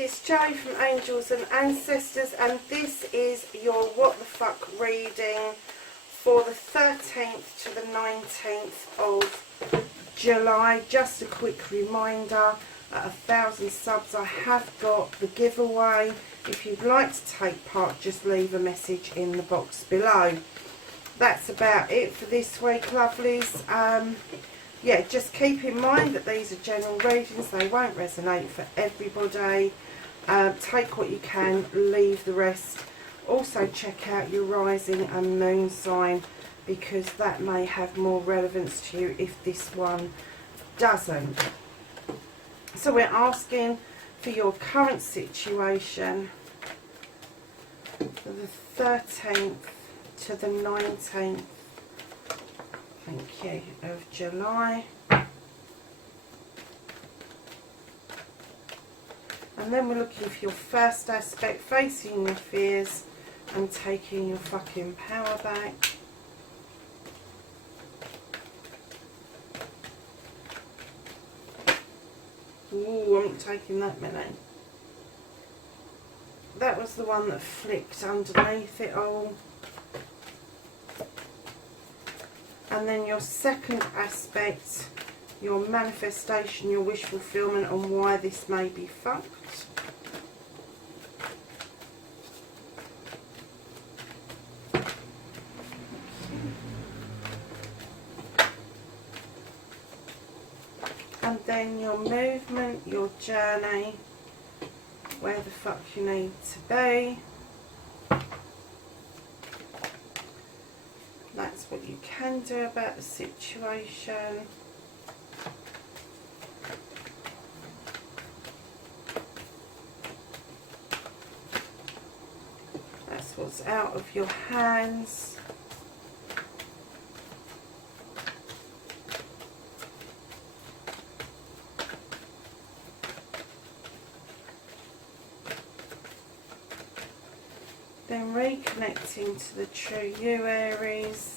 it's Jay from Angels and Ancestors, and this is your What the Fuck reading for the 13th to the 19th of July. Just a quick reminder, at 1,000 subs I have got the giveaway. If you'd like to take part, just leave a message in the box below. That's about it for this week, lovelies. Yeah, just keep in mind that these are general readings. They won't resonate for everybody. Take what you can, leave the rest. Also check out your rising and moon sign, because that may have more relevance to you if this one doesn't. So we're asking for your current situation for the 13th to the 19th, thank you, of July. And then we're looking for your first aspect, facing your fears and taking your fucking power back. Ooh, I'm not taking that many. That was the one that flicked underneath it all. And then your second aspect, your manifestation, your wish fulfillment, and why this may be fucked. And then your movement, your journey, where the fuck you need to be. That's what you can do about the situation. That's what's out of your hands. Then reconnecting to the true you, Aries.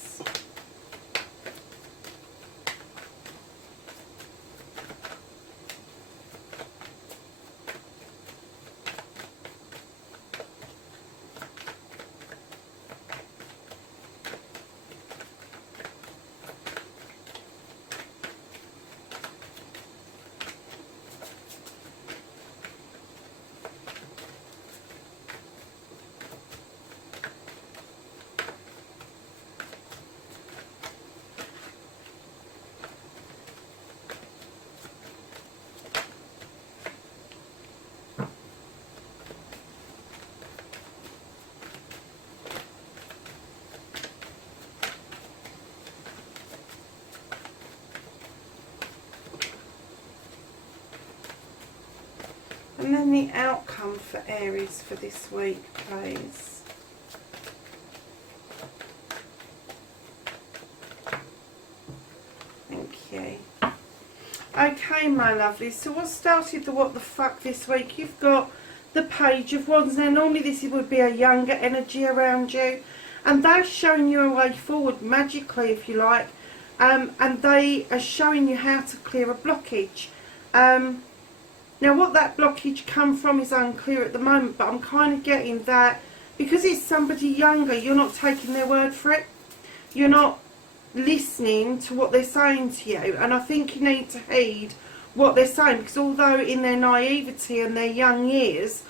And then the outcome for Aries for this week, please. Thank you. Okay, my lovely. So what started the what the fuck this week? You've got the Page of Wands. Now, normally this would be a younger energy around you, and they're showing you a way forward magically, if you like. And they are showing you how to clear a blockage. Now, what that blockage come from is unclear at the moment, but I'm kind of getting that because it's somebody younger, you're not taking their word for it. You're not listening to what they're saying to you, and I think you need to heed what they're saying, because although in their naivety and their young years,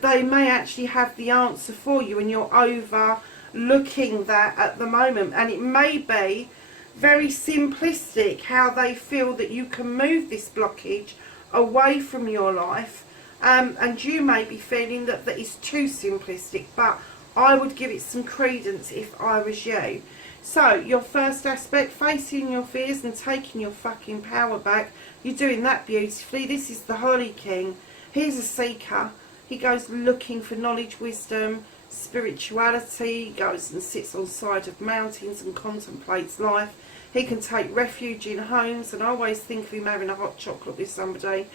they may actually have the answer for you, and you're overlooking that at the moment. And it may be very simplistic how they feel that you can move this blockage away from your life, and you may be feeling that is too simplistic, but I would give it some credence if I was you. So your first aspect, facing your fears and taking your fucking power back, you're doing that beautifully. This is the Holy King. He's a seeker. He goes looking for knowledge, wisdom, spirituality. He goes and sits on the side of mountains and contemplates life. He can take refuge in homes, and I always think of him having a hot chocolate with somebody.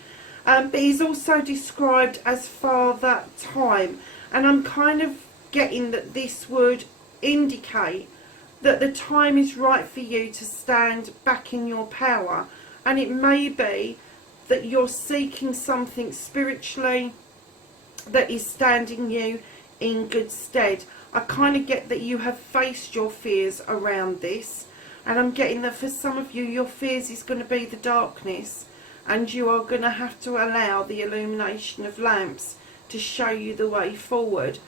But he's also described as Father Time, and I'm kind of getting that this would indicate that the time is right for you to stand back in your power. And it may be that you're seeking something spiritually, that is standing you in good stead. I kind of get that you have faced your fears around this, and I'm getting that for some of you, your fears is going to be the darkness, and you are going to have to allow the illumination of lamps to show you the way forward.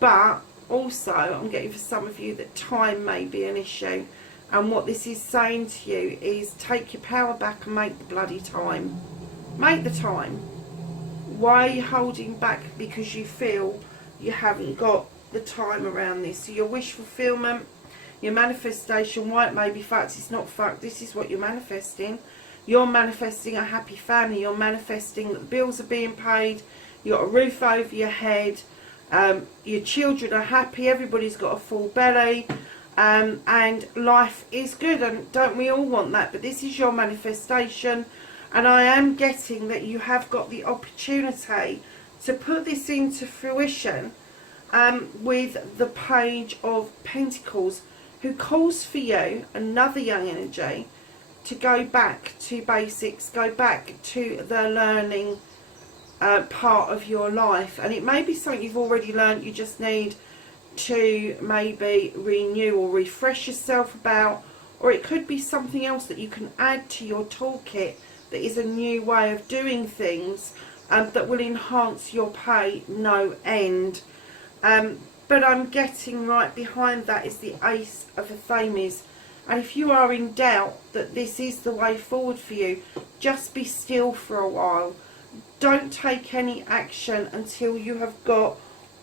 But also, I'm getting for some of you that time may be an issue, and what this is saying to you is take your power back and make the bloody time. Make the time. Why are you holding back? Because you feel you haven't got the time around this. So your wish fulfillment, your manifestation, why it may be fact, it's not fact, this is what you're manifesting. You're manifesting a happy family. You're manifesting that the bills are being paid, you've got a roof over your head, your children are happy, everybody's got a full belly, and life is good. And don't we all want that? But this is your manifestation, and I am getting that you have got the opportunity to put this into fruition with the Page of Pentacles, who calls for you, another young energy, to go back to basics, go back to the learning part of your life. And it may be something you've already learned, you just need to maybe renew or refresh yourself about, or it could be something else that you can add to your toolkit that is a new way of doing things that will enhance your pay no end. But I'm getting right behind that is the Ace of Athames. And if you are in doubt that this is the way forward for you, just be still for a while. Don't take any action until you have got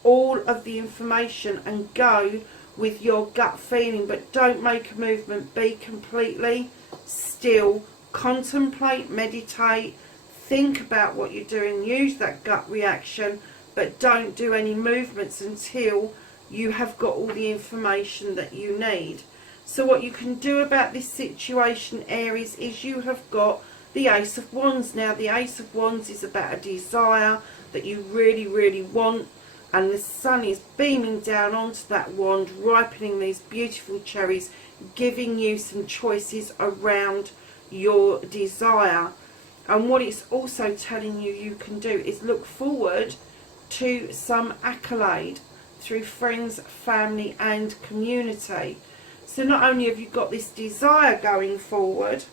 all of the information, and go with your gut feeling. But don't make a movement. Be completely still. Contemplate, meditate, think about what you're doing. Use that gut reaction, but don't do any movements until you have got all the information that you need. So what you can do about this situation, Aries, is you have got the Ace of Wands. Now, the Ace of Wands is about a desire that you really, really want, and the sun is beaming down onto that wand, ripening these beautiful cherries, giving you some choices around your desire. And what it's also telling you you can do is look forward to some accolade through friends, family and community. So not only have you got this desire going forward,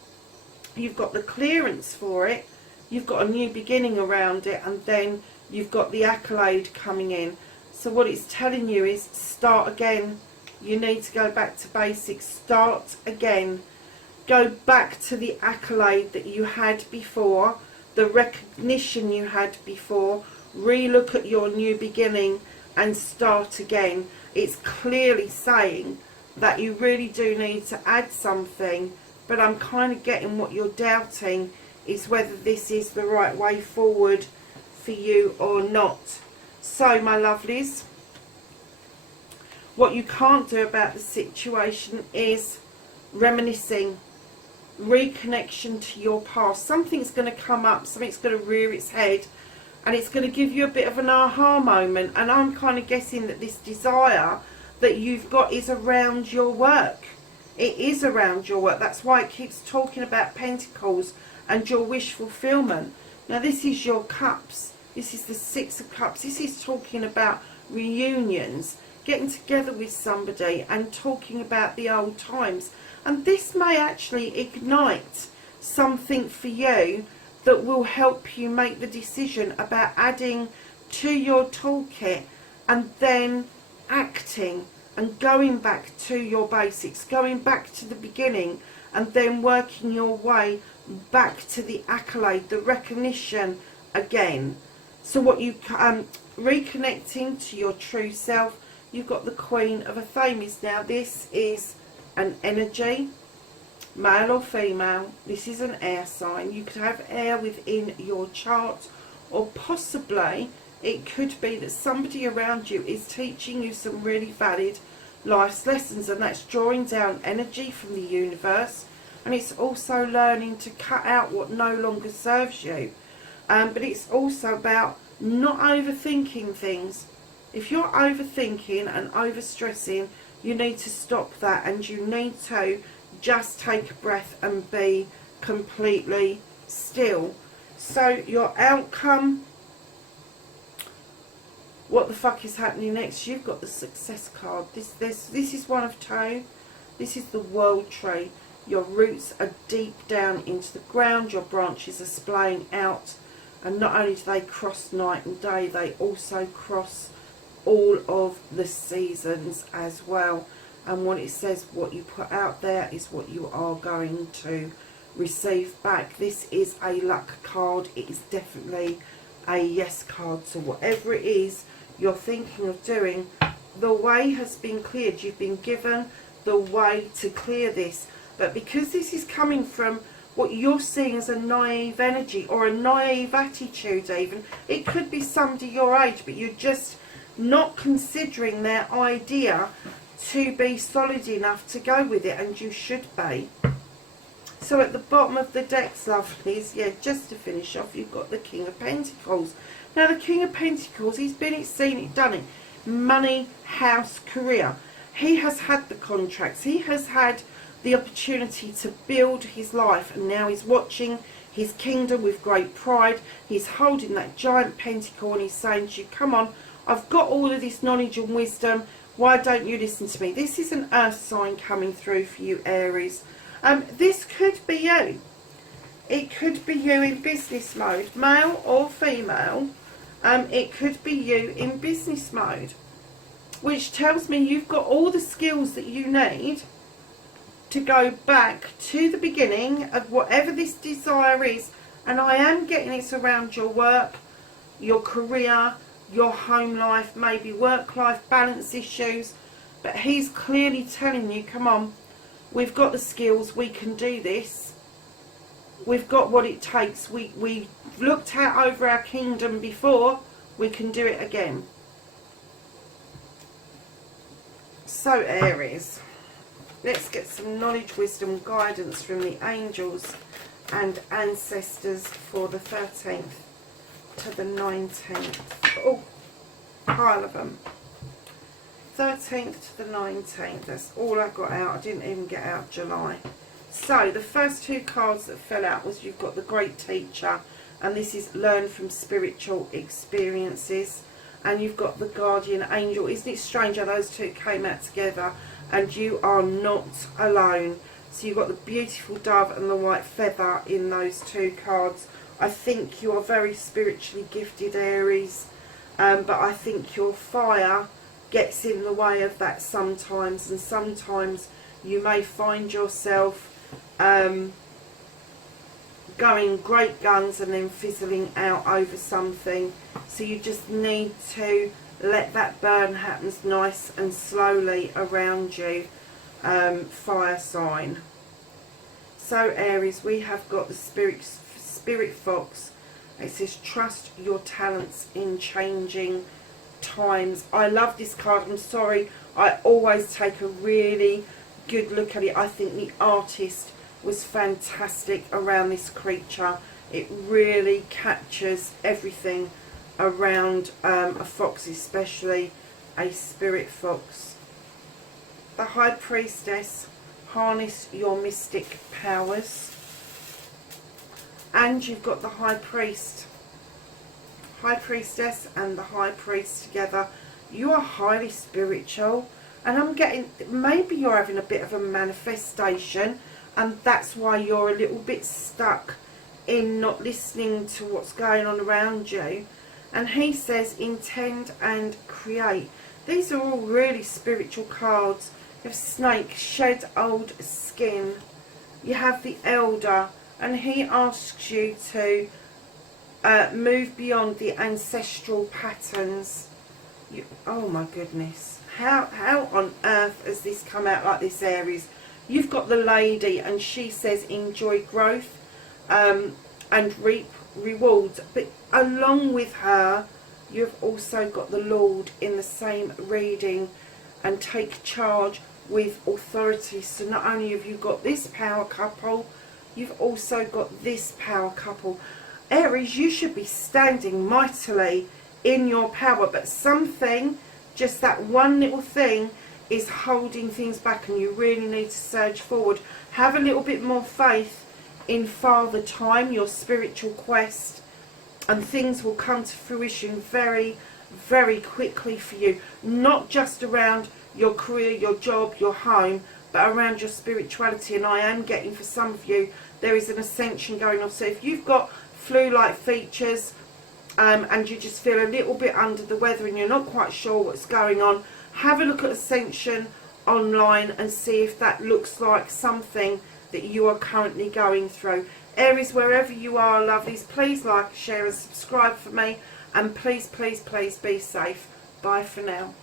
you've got the clearance for it, you've got a new beginning around it, and then you've got the accolade coming in. So what it's telling you is start again. You need to go back to basics. Start again. Go back to the accolade that you had before, the recognition you had before. Relook at your new beginning and start again. It's clearly saying that you really do need to add something, but I'm kind of getting what you're doubting is whether this is the right way forward for you or not. So my lovelies, what you can't do about the situation is reminiscing, reconnection to your past. Something's going to come up, something's going to rear its head, and it's going to give you a bit of an aha moment. And I'm kind of guessing that this desire that you've got is around your work. It is around your work. That's why it keeps talking about Pentacles and your wish fulfillment. Now this is your cups. This is the Six of Cups. This is talking about reunions, getting together with somebody and talking about the old times. And this may actually ignite something for you that will help you make the decision about adding to your toolkit, and then acting and going back to your basics, going back to the beginning, and then working your way back to the accolade, the recognition again. So what you reconnecting to your true self, you've got the Queen of Athames. Now this is an energy, male or female. This is an air sign. You could have air within your chart, or possibly it could be that somebody around you is teaching you some really valid life's lessons, and that's drawing down energy from the universe, and it's also learning to cut out what no longer serves you. But it's also about not overthinking things. If you're overthinking and overstressing, you need to stop that, and you need to just take a breath and be completely still. So your outcome, what the fuck is happening next? You've got the success card. This is one of two. This is the world tree. Your roots are deep down into the ground. Your branches are splaying out. And not only do they cross night and day, they also cross all of the seasons as well. And what it says, what you put out there is what you are going to receive back. This is a luck card. It is definitely a yes card. So whatever it is you're thinking of doing, the way has been cleared. You've been given the way to clear this. But because this is coming from what you're seeing as a naive energy or a naive attitude even, it could be somebody your age, but you're just not considering their idea to be solid enough to go with it, and you should be. So at the bottom of the decks, lovelies, yeah, just to finish off, you've got the King of Pentacles. Now the King of Pentacles, he's been it, seen it, done it. Money, house, career. He has had the contracts. He has had the opportunity to build his life, and now he's watching his kingdom with great pride. He's holding that giant pentacle and he's saying to you, come on, I've got all of this knowledge and wisdom. Why don't you listen to me? This is an earth sign coming through for you, Aries. This could be you. It could be you in business mode, male or female. It could be you in business mode, which tells me you've got all the skills that you need to go back to the beginning of whatever this desire is. And I am getting it's around your work, your career, your home life, maybe work-life balance issues. But he's clearly telling you, come on, we've got the skills, we can do this. We've got what it takes. We looked out over our kingdom before, we can do it again. So Aries, let's get some knowledge, wisdom, guidance from the angels and ancestors for the 13th to the 19th. Oh, pile of them. 13th to the 19th. That's all I got out. I didn't even get out July. So the first two cards that fell out was you've got the Great Teacher, and this is learn from spiritual experiences. And you've got the Guardian Angel. Isn't it strange how those two came out together? And you are not alone. So you've got the beautiful dove and the white feather in those two cards. I think you are very spiritually gifted, Aries. But I think your fire gets in the way of that sometimes. And sometimes you may find yourself going great guns and then fizzling out over something. So you just need to let that burn happen nice and slowly around you, fire sign. So Aries, we have got the spirit fox. It says trust your talents in changing times. I love this card. I'm sorry, I always take a really good look at it. I think the artist was fantastic around this creature. It really captures everything around a fox, especially a spirit fox. The High Priestess, harness your mystic powers. And you've got the High Priest. High Priestess and the High Priest together. You are highly spiritual, and I'm getting maybe you're having a bit of a manifestation, and that's why you're a little bit stuck in not listening to what's going on around you. And he says intend and create. These are all really spiritual cards. You have Snake, shed old skin. You have the Elder, and he asks you to move beyond the ancestral patterns. Oh my goodness. How on earth has this come out like this, Aries? You've got the Lady, and she says enjoy growth and reap rewards. But along with her, you've also got the Lord in the same reading, and take charge with authority. So not only have you got this power couple, you've also got this power couple. Aries, you should be standing mightily in your power, but something, just that one little thing, is holding things back, and you really need to surge forward. Have a little bit more faith in Father Time, your spiritual quest, and things will come to fruition very, very quickly for you, not just around your career, your job, your home, but around your spirituality. And I am getting, for some of you, there is an ascension going on. So if you've got flu-like features, and you just feel a little bit under the weather and you're not quite sure what's going on, have a look at Ascension online and see if that looks like something that you are currently going through. Aries, wherever you are, lovelies, please like, share and subscribe for me, and please, please, please be safe. Bye for now.